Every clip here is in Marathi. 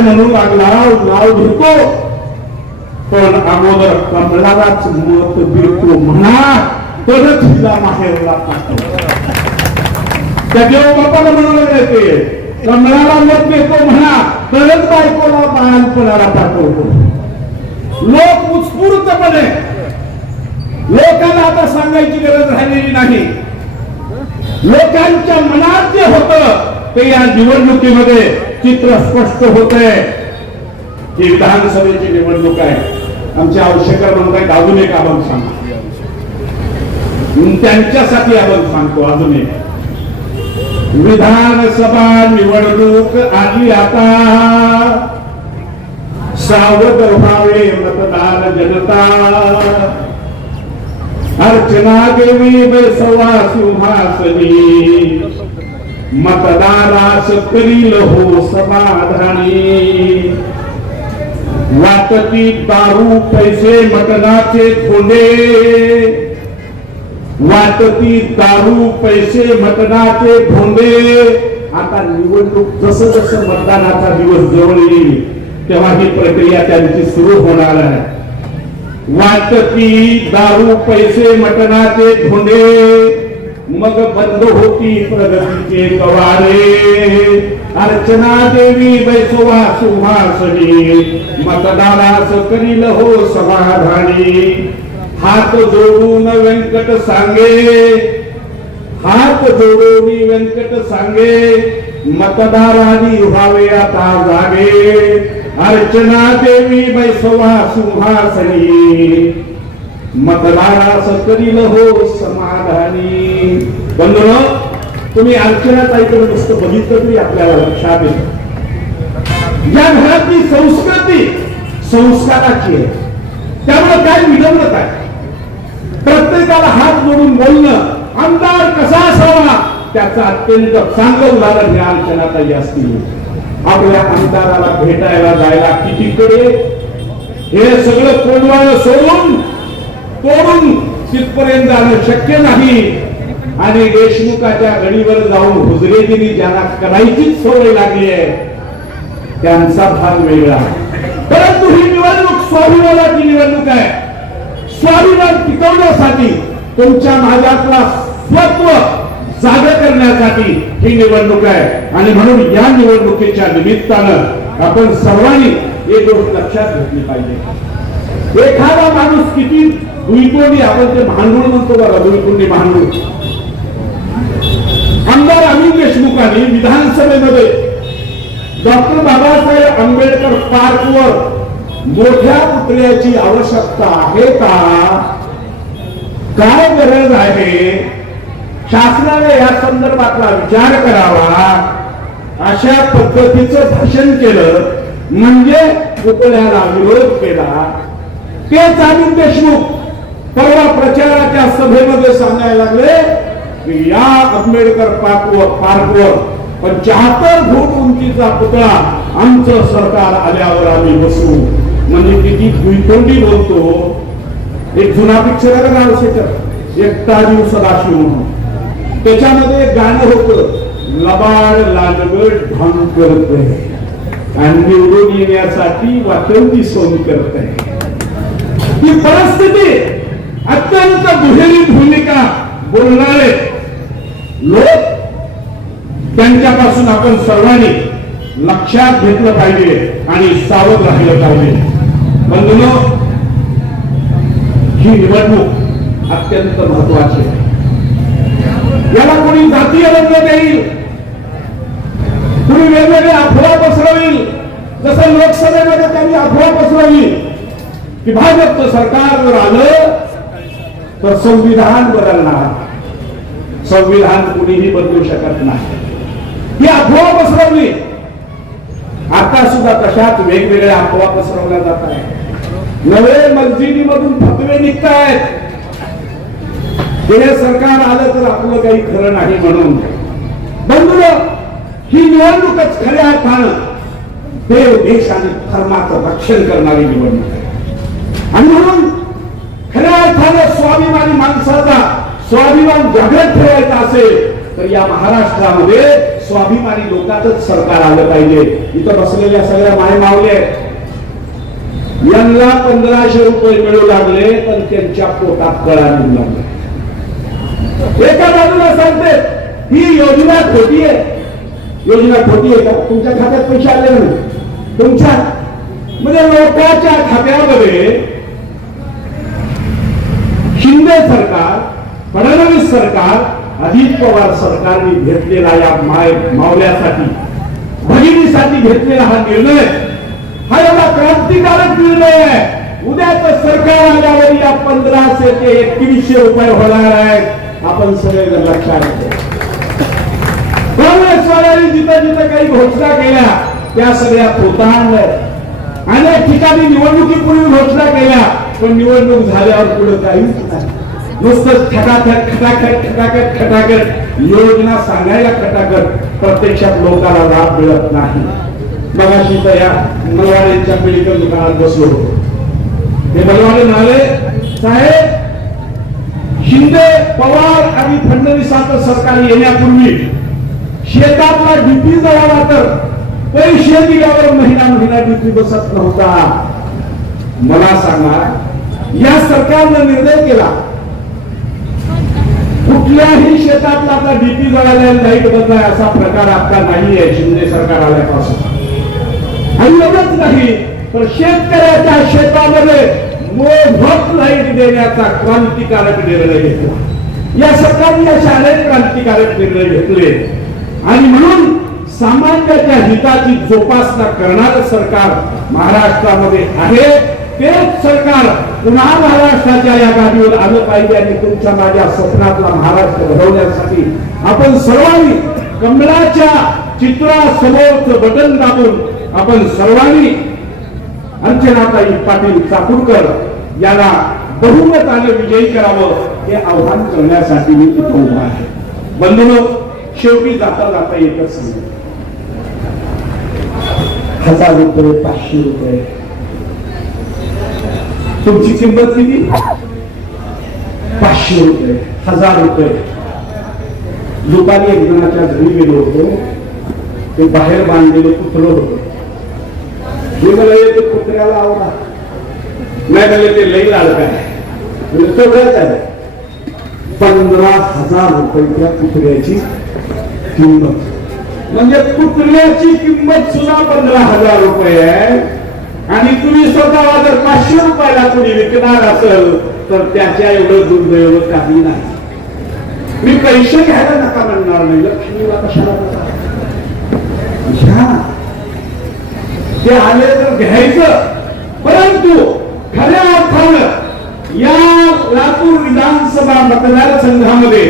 काय म्हणू लागला नाव घेतो. पण अगोदर कमलालाच मत देतो म्हणा तरच हिला माहेरला त्या देव बापाला म्हणू लागले ते कमळाला मत देतो म्हणा. तरच बायकोला बाळपणाला पाठवतो. लोक उत्स्फूर्तपणे लोकांना आता सांगायची गरज राहिलेली नाही. लोकांच्या मनात जे होतं ते या निवडणुकीमध्ये चित्र स्पष्ट होत आहे ही विधानसभेची निवडणूक आहे. आमचे आवश्यक म्हणून काय अजून एक आपण सांगा त्यांच्यासाठी आपण सांगतो अजून एक. विधानसभा निवडणूक आली आता. सावध व्हावे मतदार जनता. अर्चना देवी बैसवा सिंहासनी. मतदारास करील हो समाधानी. वाटती दारू पैसे मतदाचे खोंडे वाटती दारू पैसे मतदाचे भोंडे आता निवडणूक जसं जसं मतदानाचा दिवस जवळ येईल तेव्हा ही प्रक्रिया त्यांची सुरू होणार आहे. वाटती दारू पैसे मटणाचे धोंडे मग बंद होती प्रगतीचे कवारे अर्चना देवी बैसोवा सिंहासनी मतदारास करील हो समाधानी. हात जोडून व्यंकट सांगे. हात जोडून व्यंकट सांगे. मतदारानी व्हावे आता जागे. अर्चना देवी बैसवा सिंहासनी मतदारास करील हो समाधानी. बंधन तुम्ही अर्चना ताईकडे नुसतं बघितलं तरी आपल्याला लक्षात येईल. या घरातली संस्कृती संस्काराची आहे. त्यामुळे काय विडंबत आहे? प्रत्येकाला हात जोडून बोलणं आमदार कसा असावा त्याचं अत्यंत चांगलं उदाहरण हे अर्चनाताई असतील. आपल्या आमदाराला भेटायला जायला कितीकडे? हे सगळं कोंडवाळं सोडून तोडून तिथपर्यंत जाणं शक्य नाही. आणि देशमुखाच्या गडीवर जाऊन हुजरेगिरी ज्यांना करायचीच सवय लागली आहे त्यांचा भाग वेगळा परंतु ही निवडणूक स्वाभिमानाची निवडणूक आहे. स्वाभिमान टिकवण्यासाठी तुमच्या माझ्यातला स्वत्व जाग करण्यासाठी ही निवडणूक आहे. आणि म्हणून या निवडणुकीच्या निमित्तानं आपण सर्वांनी एक गोष्ट लक्षात घेतली पाहिजे. एखादा माणूस किती भुईकोंडी आपण ते भांडूळ म्हणतो बघा भुईकोंडी भांडूळ. आमदार अमित देशमुखांनी विधानसभेमध्ये डॉक्टर बाबासाहेब आंबेडकर पार्कवर मोठ्या पुतळ्याची आवश्यकता आहे का? काय गरज आहे? शासनाने या संदर्भातला विचार करावा. अशा पद्धतीचं भाषण केलं म्हणजे पुतळ्याला विरोध केला. तेच अमित देशमुख. परवा प्रचाराच्या सभेमध्ये सांगायला लागले की या आंबेडकर पार्कवर पार्कवर पंच्याहत्तर फूट उंचीचा पुतळा आमचं सरकार आल्यावर आम्ही बसू. म्हणजे किती भुईतोंडी बोलतो. एक जुना पिक्चर आहे नाव शेखर? एकटा दिव सदाशिव म्हणून. त्याच्यामध्ये एक गाणं होतं लबाड लालगड ढांग करत आणि निवडून येण्यासाठी वाटवती सोन करत ही परिस्थिती अत्यंत दुहेरी भूमिका बोलणारे लोक त्यांच्यापासून आपण सर्वांनी लक्षात घेतलं पाहिजे आणि सावध राहिलं पाहिजे. बंधूनो ही निवडणूक अत्यंत महत्वाची आहे. याला कोणी जातीय रंग देईल? कुणी वेगवेगळे अफवा पसरवेल? जसं लोकसभेमध्ये त्यांनी अफवा पसरवली की भाजपचं सरकार जर आलं तर संविधान बदलणार. संविधान कुणीही बदलू शकत नाही. ही अफवा पसरवली. आता सुद्धा तशाच वेगवेगळ्या अफवा पसरवल्या जात आहेत. नवे मस्जिदीमधून फतवे निघतायत. हे सरकार आलं तर आपलं काही खरं नाही म्हणून. बंधू ही निवडणूकच खऱ्या अर्थानं देव देश आणि धर्माचं रक्षण करणारी निवडणूक आहे. आणि म्हणून खऱ्या अर्थानं स्वाभिमानी माणसाचा स्वाभिमान जागृत ठेवायचा असेल तर या महाराष्ट्रामध्ये स्वाभिमानी लोकांच सरकार आलं पाहिजे. इथं बसलेल्या सगळ्या माय मावले यांना पंधराशे रुपये मिळू लागले पण त्यांच्या पोटात कळा मिळू लागले. एका बाजूला सांगते ही योजना खोटी आहे. योजना खोटी आहे का? तुमच्या खात्यात पैसे आले नाही. तुमच्या म्हणजे लोकांच्या खात्यामध्ये शिंदे सरकार फडणवीस सरकार अजित पवार सरकारने घेतलेला या माय मावल्यासाठी भगिनीसाठी घेतलेला हा निर्णय हा एवढा क्रांतिकारक निर्णय आहे. उद्याच सरकार आल्यावर या पंधराशे ते एकवीसशे रुपये होणार आहेत. आपण सगळे लक्षात येतो काँग्रेसवाल्यांनी जिथं जिथं काही घोषणा केल्या त्या सगळ्या होता अनेक ठिकाणी निवडणुकीपूर्वी घोषणा पण निवडणूक झाल्यावर पुढे काहीच नुसतं खटाखट खटाखट खटाखट खटाखट. योजना सांगायला खटाखट. प्रत्यक्षात लोकांना लाभ मिळत नाही. मगाशी तर या मलवाड्यांच्या मेडिकल दुकानात बसलो होतो. ते मलवाडे म्हणाले साहेब शिंदे पवार आणि फडणवीसांचं सरकार येण्यापूर्वी शेतातला डीपी जळाला तर पैसे दिल्यावर महिना महिना डीपी बसत नव्हता. मला सांगा या सरकारनं निर्णय केला. कुठल्याही शेतातला आता डीपी जळाल्या लाइट बंद आहे असा प्रकार आता नाहीये शिंदे सरकार आल्यापासून. आणि एवढंच नाही तर शेतकऱ्याच्या शेतामध्ये मोफत लाइट देण्याचा क्रांतिकारक निर्णय घेतला. या सरकारने अशा अनेक क्रांतिकारक निर्णय घेतले. आणि म्हणून सामान्याच्या हिताची जोपासना करणारं सरकार महाराष्ट्रामध्ये आहे. तेच सरकार पुन्हा महाराष्ट्राच्या या गाडीवर आलं पाहिजे आणि तुमच्या माझ्या स्वप्नातला महाराष्ट्र घडवण्यासाठी आपण सर्वांनी कमलाच्या चित्रासमोरच बटन दाबून आपण सर्वांनी अर्चनाताई पाटील चाकूरकर याला बहुमताने विजयी करावं हे आव्हान करण्यासाठी मी इथं उभा आहे. बंधून शेवटी जाता जाता एकच सांगतो. हजार रुपये पाचशे रुपये. तुमची किंमत किती? पाचशे रुपये हजार रुपये. दुपारी एक जणाच्या घरी गेलो होतो. ते बाहेर बांधलेलं कुत्र होतं. मी मला ते कुत्र्याला आवडा नाही म्हणले ते लई लाडका आहे. म्हणजे सगळंच आहे. पंधरा हजार रुपये त्या कुत्र्याची किंमत. म्हणजे कुत्र्याची किंमत सुद्धा पंधरा हजार रुपये आहे. आणि तुम्ही स्वतः जर पाचशे रुपयाला कुणी विकणार असेल तर त्याच्या एवढं दुर्दैव काही नाही. मी पैसे घ्यायला नका म्हणणार नाही. लक्ष्मीला कशाला ते आले तर घ्यायचं. परंतु खऱ्या अर्थानं या लातूर विधानसभा मतदारसंघामध्ये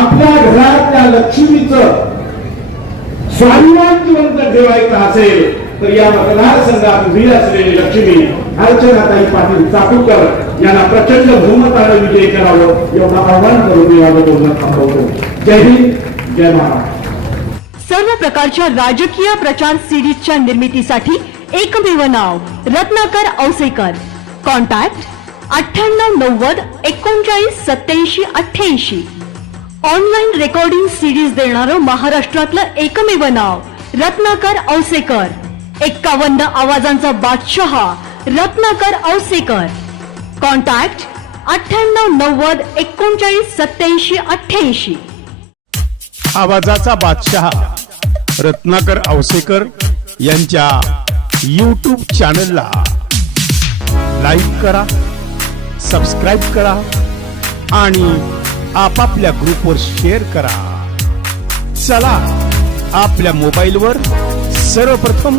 आपल्या घरातल्या लक्ष्मीचं स्वाभिमान जिवंत ठेवायचं असेल तर या मतदारसंघात उभी असलेली लक्ष्मी अर्चनाताई पाटील चाकूरकर यांना प्रचंड बहुमतानं विजय करावं एवढं आव्हान करून मी माझं बोलणं थांबवतो. जय हिंद जय महाराष्ट्र. सर्व प्रकारच्या राजकीय प्रचार सिरीजच्या निर्मितीसाठी एकमेव नाव रत्नाकर औसेकर. कॉन्टॅक्ट अठ्ठ्याण्णव नव्वद एकोणचाळीस सत्याऐंशी अठ्ठ्याऐंशी. ऑनलाईन रेकॉर्डिंग सिरीज देणारं महाराष्ट्रातलं एकमेव नाव रत्नाकर औसेकर. एक्कावन्न आवाजांचा बादशहा रत्नाकर औसेकर. कॉन्टॅक्ट अठ्ठ्याण्णव नव्वद एकोणचाळीस सत्याऐंशी अठ्ठ्याऐंशी. आवाजाचा बादशहा रत्नाकर औसेकर यांच्या यूट्यूब चॅनलला लाईक करा सबस्क्राईब करा आणि आपापल्या ग्रुपवर शेअर करा. चला आपल्या मोबाईलवर सर्वप्रथम